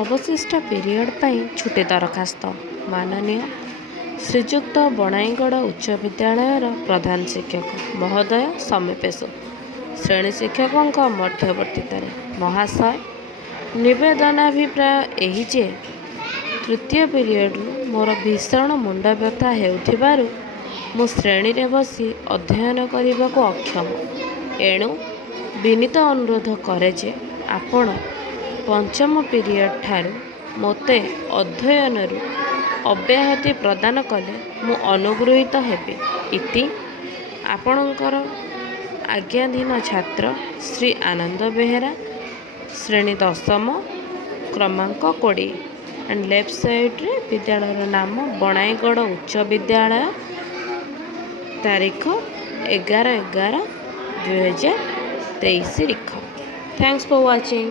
अवशिष्ट पीरियड छुट्टी दरखास्त माननीय श्रीजुक्त बणाईगढ़ उच्च विद्यालयर प्रधान शिक्षक महोदय समीपेशु श्रेणी शिक्षकों मध्यवर्तीत महाशय नवेदनाभिप्राय यही जे तृतीय पीरियड्रु मोर भीषण मुंड व्यथा हेउथिबारु मु श्रेणी रे बसी अध्ययन करने को अक्षम एणु विनीत अनुरोध करे जे आपण पंचम पीरियड ठारू मोते अध्ययन अव्याहति प्रदान कले मु अनुगृहीत हेबी इति आपणकर आज्ञाधीन छात्र श्री आनंद बेहेरा श्रेणी दशम क्रमांक 20 एंड लेफ्ट साइड रे विद्यालय नाम बणाईगढ़ उच्च विद्यालय तारीख 11/11/2023 लिख। Thanks for watching.